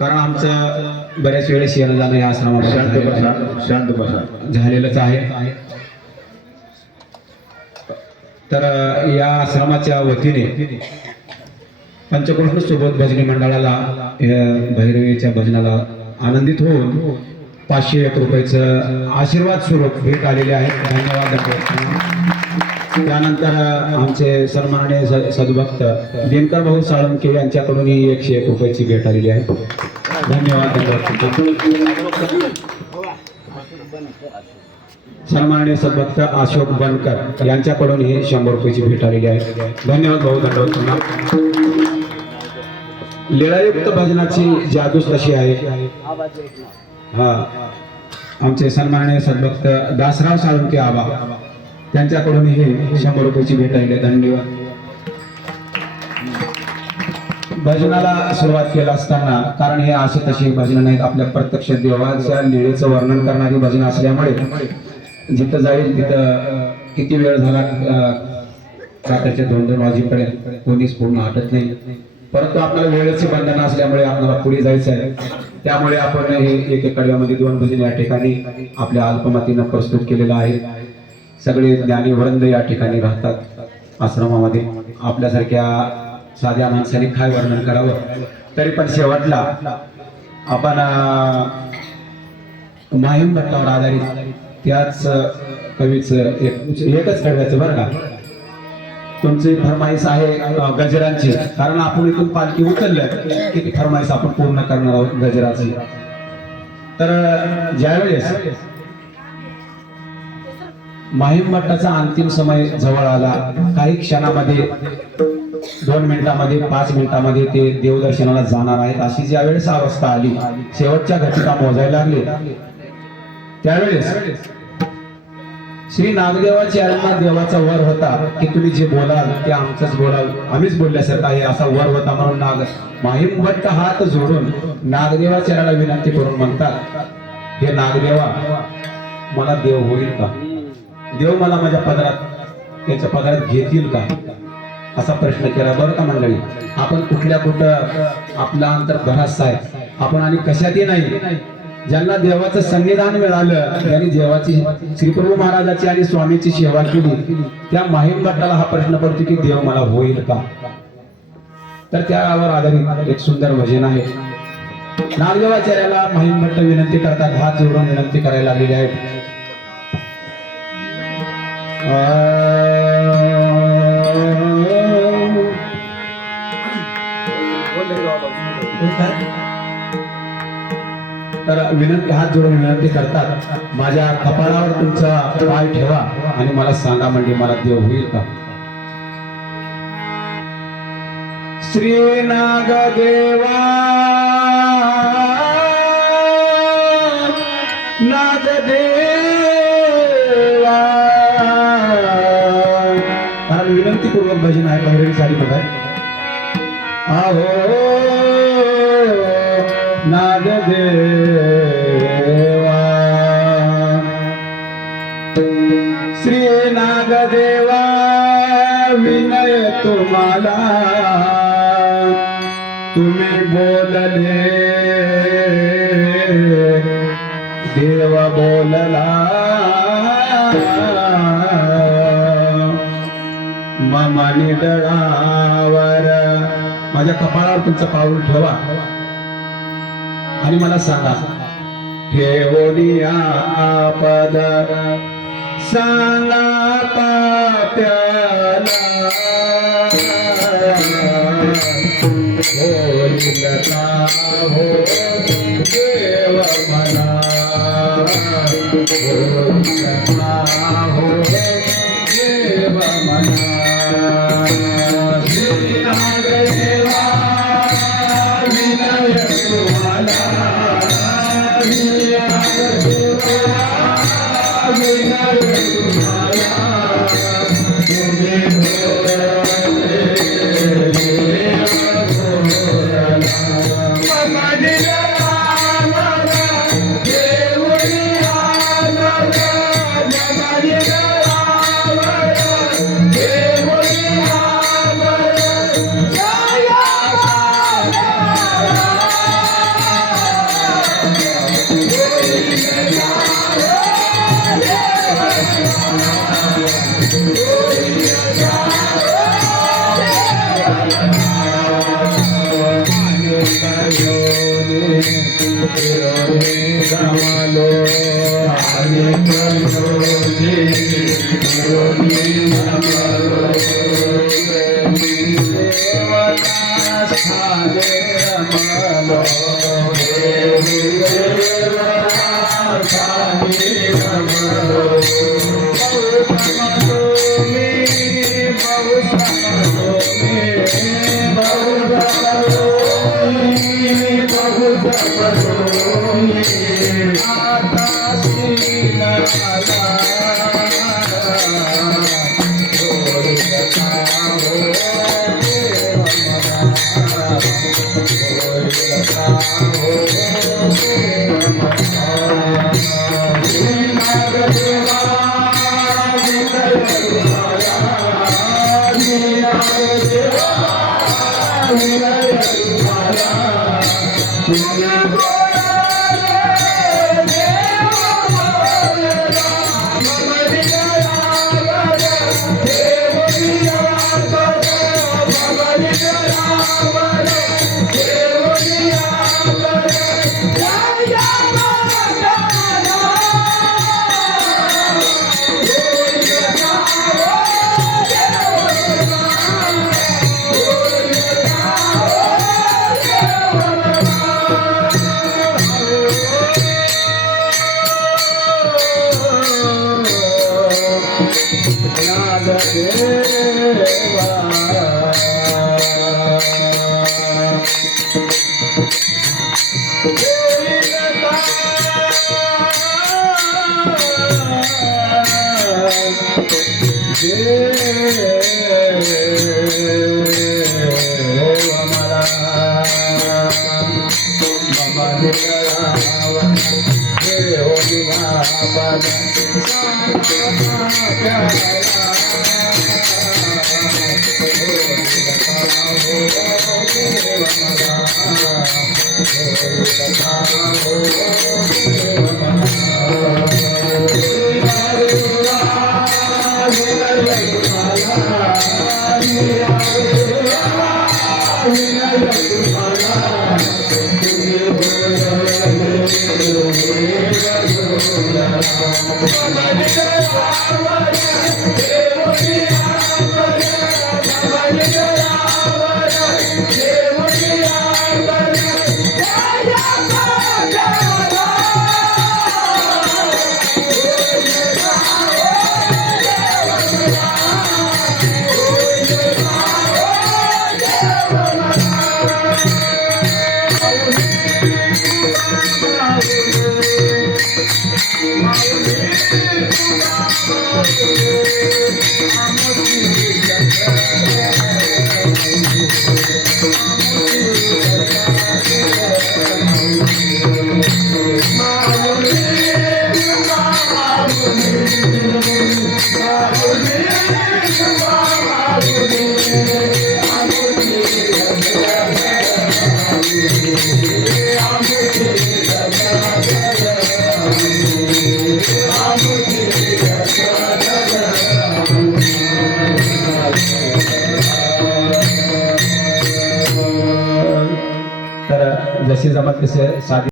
कारण आमचं बऱ्याच वेळेस येणं जाणं या आश्रमामध्ये शांत बसा झालेलंच आहे. तर या आश्रमाच्या वतीने पंचकृष्ण सोबत भजनी मंडळाला भैरवीच्या भजनाला आनंदित होऊन 501 रुपयाचं आशीर्वाद स्वरूप भेट आलेले आहेत. धन्यवाद. त्यानंतर आमचे सन्माननीय सद्भक्त दिनकर भाऊ साळुंके यांच्याकडूनही 101 रुपयाची भेट आलेली आहे. धन्यवाद. सन्माननीय सद्भक्त अशोक बनकर यांच्याकडूनही 100 रुपयाची भेट आलेली आहे. धन्यवाद भाऊ. दंडवत. लीळायुक्त भजनाची जादूच तशी आहे. हा, आमचे सन्माननीय सद्भक्त दासराव साळुंके आबा त्यांच्याकडून हे 100 रुपयाची भेट आहे. धन्यवाद. भजनाला सुरुवात केला असताना, कारण हे असे तशी भजन नाहीत, आपल्या प्रत्यक्ष देवाच्या लीळेचं वर्णन करणारी भजन असल्यामुळे जिथं जाईल तिथं किती वेळ झाला रात्रीच्या 2-2 वाजेपर्यंत कोणीच पूर्ण हटत नाही. परंतु आपल्याला वेळेचे बंधन असल्यामुळे आपल्याला पुढे जायचं आहे. त्यामुळे आपण हे एक कडव्यामध्ये 2 भजन या ठिकाणी आपल्या अल्पमतीनं प्रस्तुत केलेलं आहे. सगळे ज्ञानी वृंद या ठिकाणी राहतात आश्रमामध्ये. आपल्यासारख्या साध्या माणसाने काय वर्णन करावं. तरी पण शेवटला आपण माहीम भट्टावर आधारित त्याच कवीचं एकच कडव्याचं बरं का, तुमची फरमाईश आहे गजरांची. कारण आपण इथून पालखी उचललं की ती फरमाईश आपण पूर्ण करणार आहोत गजराची. तर ज्यावेळेस माहीम भट्टाचा अंतिम समय जवळ आला, काही क्षणामध्ये 2 मिनिटांमध्ये 5 मिनिटांमध्ये ते देवदर्शनाला जाणार आहेत अशी ज्यावेळेस अवस्था आली, शेवटच्या घटिका मोजायला लागले, त्यावेळेस श्री नागदेवाच्या चरणात देवाचा वर होता की तुम्ही जे बोलाल ते आमचंच बोलाल, आम्हीच बोलल्यासारखं आहे असा वर होता. म्हणून माहीम भट्ट हात जोडून नागदेवाच्या चरणाला विनंती करून म्हणतात, हे नागदेवा, मला देव होईल का? देव मला माझ्या पदरात त्याच्या पदरात घेतील का? असा प्रश्न केला. बरं का मंडळी, आपण कुठल्या कुठं आपला अंतर भरास आहे आपण आणि कशातही नाही. ज्यांना देवाचं संविधान मिळालं त्यांनी देवाची श्रीप्रभू महाराजाची आणि स्वामीची सेवा केली, त्या माहीम भट्टाला हा प्रश्न पडतो की देव मला होईल का? तर त्यावर आधारित एक सुंदर भजन आहे. नागदेवाचार्याला माहीम भट्ट विनंती करतात, हात जोडून विनंती करायला लागलेली आहे. तर विनंती, हात जोडून विनंती करतात, माझ्या कपाळावर तुमचा पाय ठेवा आणि मला सांगा म्हणजे मला देव होईल का? श्री नागदेवा, नागदेवा, कारण विनंतीपूर्वक भजन आहे. भैरवी साडी बघा. आहो नागदेवा, श्री नागदेवा, विनय तुम्हाला, तुम्ही बोलले देव बोलला, मम निडळावर माझ्या कपाळावर तुमचं पाऊल ठेवा आणि मला सांगा, हे ओलिया पद सांगा पाप्याला, होईल का हो देव मना, होईल का हो देव मना. श्री नागदेवा, विनय तुम्हाला, श्री नागदेवा, विनय तुम्हाला, तुम्ही बोलले जमलो अनेक योगी स्थाने रमलो तर जसे जमत तसे साधी